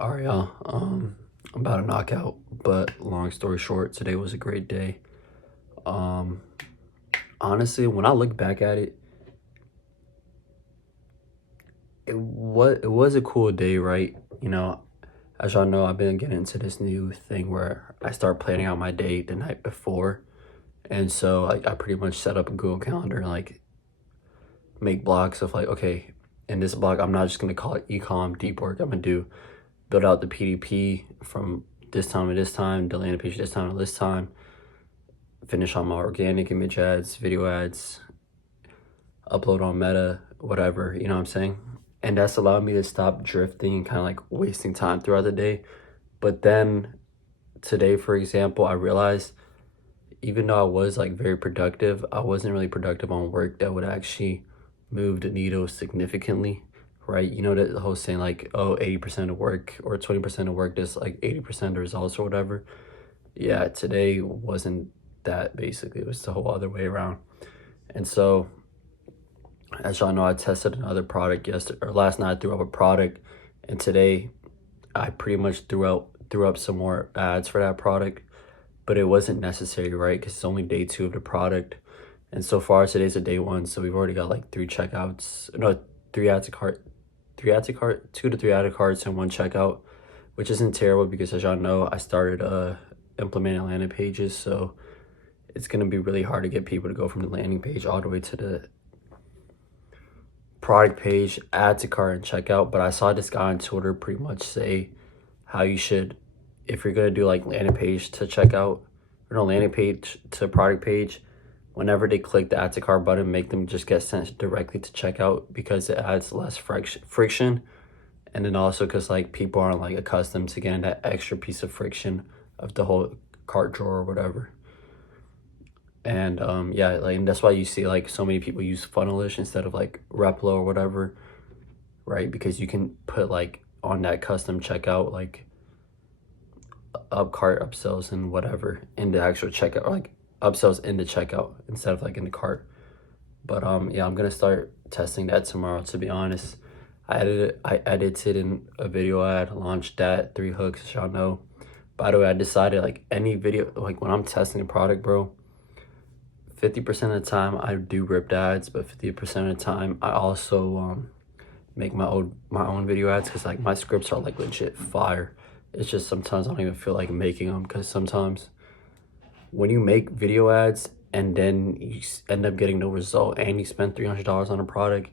All right, y'all. I'm about to knock out, but long story short, today was a great day. Um, Honestly, when I look back at it, it was a cool day, right? As y'all know, I've been getting into this new thing where I start planning out my day the night before, and so I pretty much set up a Google Calendar and like make blocks of like, okay, in this block, I'm not just gonna call it ecom deep work. I'm gonna do build out the PDP from this time to this time, the landing page this time to this time, finish on my organic image ads, video ads, upload on Meta, whatever, you know what I'm saying? And that's allowed me to stop drifting and kind of like wasting time throughout the day. But then today, for example, I realized even though I was like very productive, I wasn't really productive on work that would actually move the needle significantly, right? You know that the whole saying like, oh, 80% of work or 20% of work does like 80% of the results or whatever. Yeah, today wasn't that basically. It was the whole other way around. And so, as y'all know, I tested another product yesterday or last night. I threw up a product, and today I pretty much threw up some more ads for that product, but it wasn't necessary, right? Because it's only day 2 of the product, and so far today's a day 1, so we've already got like 3 checkouts. No, 3 ads to cart, 2 to 3 added carts and 1 checkout, which isn't terrible because as y'all know, I started implementing landing pages, so it's gonna be really hard to get people to go from the landing page all the way to the product page, add to cart, and checkout. But I saw this guy on Twitter pretty much say how you should, if you're gonna do like landing page to checkout, or no, landing page to product page, whenever they click the add to cart button, make them just get sent directly to checkout because it adds less friction. And then also because like people aren't like accustomed to getting that extra piece of friction of the whole cart drawer or whatever. And yeah, like, and that's why you see like so many people use Funnelish instead of like Replo or whatever, right? Because you can put like on that custom checkout like up cart upsells and whatever in the actual checkout, or like upsells in the checkout instead of like in the cart. But yeah, I'm gonna start testing that tomorrow. To be honest, I edited in a video ad, launched that 3 hooks, as y'all know. By the way, I decided like any video, like when I'm testing a product, bro, 50% of the time I do ripped ads, but 50% of the time I also make my own video ads, because like my scripts are like legit fire. It's just sometimes I don't even feel like making them, because sometimes when you make video ads and then you end up getting no result and you spend $300 on a product,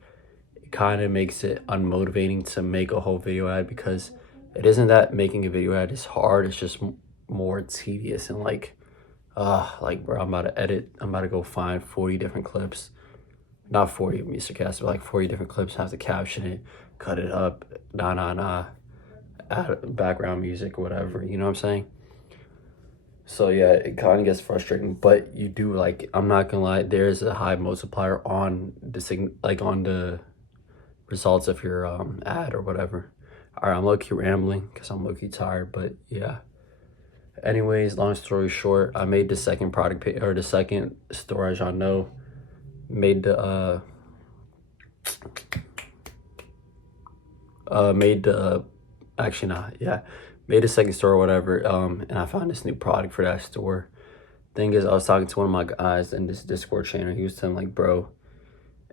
it kind of makes it unmotivating to make a whole video ad, because it isn't that making a video ad is hard, it's just more tedious. And like bro, I'm about to go find 40 different clips, not 40 Mr. Cast, but like 40 different clips, have to caption it, cut it up, add background music or whatever, you know what I'm saying? So yeah, it kind of gets frustrating, but you do, like, I'm not gonna lie, there's a high multiplier on the on the results of your ad or whatever. All right, I'm low-key rambling because I'm low-key tired, but yeah. Anyways, long story short, I made the second product page, or the second store, as y'all know. Made the actually not, yeah, made a second store or whatever. And I found this new product for that store. Thing is, I was talking to one of my guys in this Discord channel. He was telling like, bro,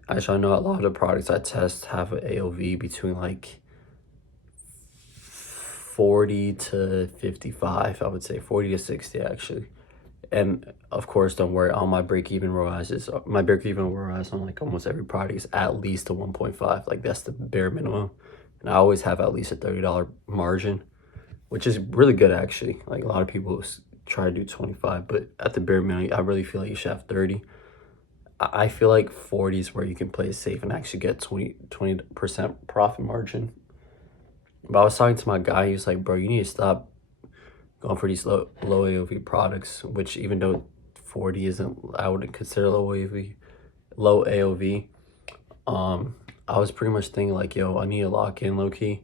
as y'all know, a lot of the products I test have an AOV between like 40 to 55, I would say 40 to 60 actually. And of course, don't worry, all my break-even ROAS on like almost every product is at least a 1.5. Like that's the bare minimum. And I always have at least a $30 margin, which is really good actually. Like a lot of people try to do 25, but at the bare minimum, I really feel like you should have 30. I feel like 40 is where you can play it safe and actually get 20% profit margin. But I was talking to my guy, he was like, bro, you need to stop going for these low AOV products, which even though 40 isn't, I wouldn't consider low AOV. I was pretty much thinking like, yo, I need to lock in low key.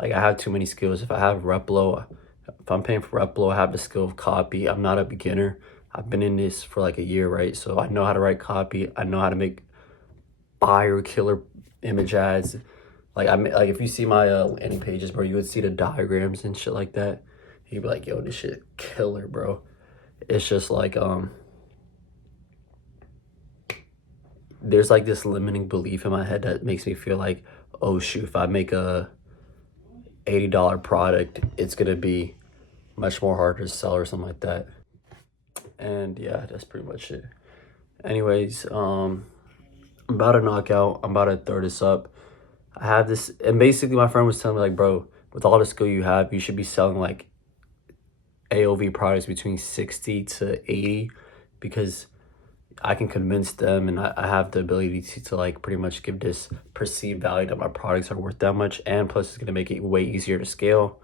Like I have too many skills. If I have Replo, if I'm paying for Replo, I have the skill of copy. I'm not a beginner. I've been in this for like a year, right? So I know how to write copy. I know how to make buyer killer image ads. Like like if you see my landing pages, bro, you would see the diagrams and shit like that. You'd be like, yo, this shit killer, bro. It's just like there's like this limiting belief in my head that makes me feel like, oh shoot, if I make a $80 product, it's gonna be much more harder to sell or something like that. And yeah, that's pretty much it. Anyways, I'm about to knock out. I'm about to throw this up. I have this, and basically my friend was telling me like, bro, with all the skill you have, you should be selling like AOV products between 60 to 80, because I can convince them, and I have the ability to like pretty much give this perceived value that my products are worth that much, and plus it's gonna make it way easier to scale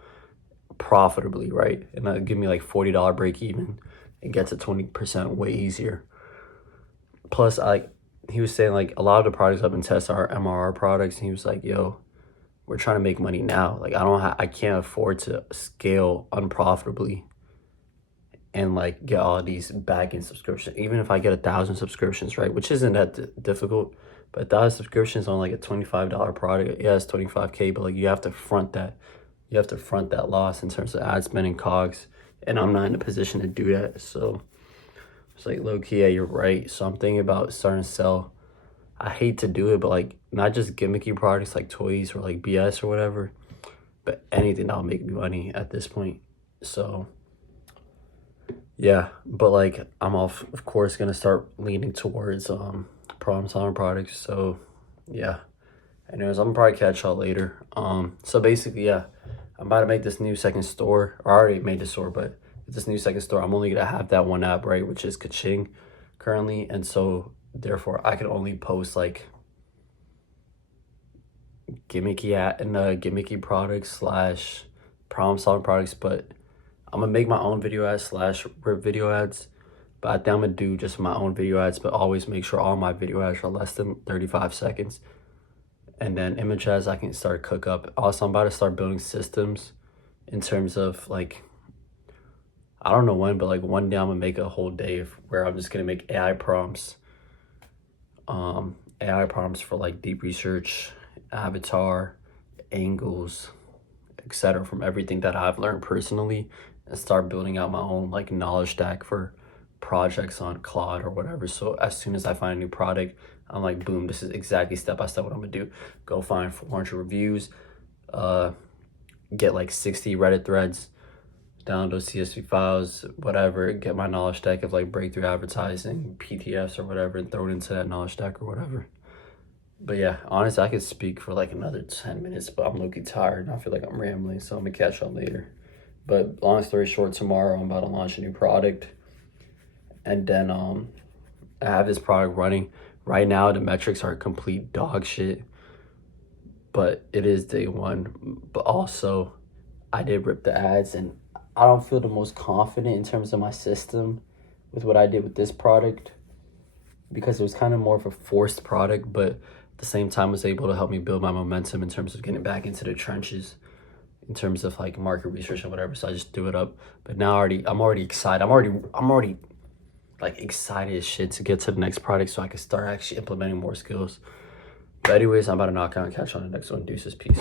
profitably, right? And that'll give me like $40 break even and get to 20% way easier. Plus, he was saying like a lot of the products I've been testing are MRR products, and he was like, yo, we're trying to make money now. Like I can't afford to scale unprofitably and like get all these back-end subscriptions. Even if I get 1,000 subscriptions, right, which isn't that difficult, but 1,000 subscriptions on like a $25 product, yeah, it's 25K, but like you have to front that. You have to front that loss in terms of ad spend and COGS, and I'm not in a position to do that. So it's like, low-key, yeah, you're right. So I'm thinking about starting to sell. I hate to do it, but like not just gimmicky products like toys or like BS or whatever, but anything that'll make me money at this point. So yeah, but like I'm of course gonna start leaning towards problem solving products. So yeah. Anyways, I'm gonna probably catch y'all later. So basically, yeah, I'm about to make this new second store. I already made the store, but with this new second store, I'm only gonna have that one app, right, which is Kaching currently, and so therefore I can only post like gimmicky products slash problem solving products. But I'm gonna make my own video ads slash rip video ads. But I think I'm gonna do just my own video ads, but always make sure all my video ads are less than 35 seconds. And then image ads I can start cook up. Also, I'm about to start building systems in terms of like, I don't know when, but like one day I'm gonna make a whole day where I'm just gonna make AI prompts. AI prompts for like deep research, avatar, angles, etc. from everything that I've learned personally, and start building out my own like knowledge stack for projects on Claude or whatever. So as soon as I find a new product, I'm like, boom, this is exactly step by step what I'm gonna do. Go find 400 reviews, get like 60 Reddit threads, download those CSV files, whatever, get my knowledge stack of like breakthrough advertising, PTFs or whatever, and throw it into that knowledge stack or whatever. But yeah, honestly, I could speak for like another 10 minutes, but I'm low-key tired and I feel like I'm rambling, so I'm gonna catch y'all later. But long story short, tomorrow I'm about to launch a new product, and then I have this product running. Right now, the metrics are complete dog shit, but it is day one. But also, I did rip the ads, and I don't feel the most confident in terms of my system with what I did with this product, because it was kind of more of a forced product, but at the same time was able to help me build my momentum in terms of getting back into the trenches in terms of like market research and whatever. So I just threw it up. But now I'm already excited. I'm already like excited as shit to get to the next product so I can start actually implementing more skills. But anyways, I'm about to knock out and catch on the next one. Deuces, peace.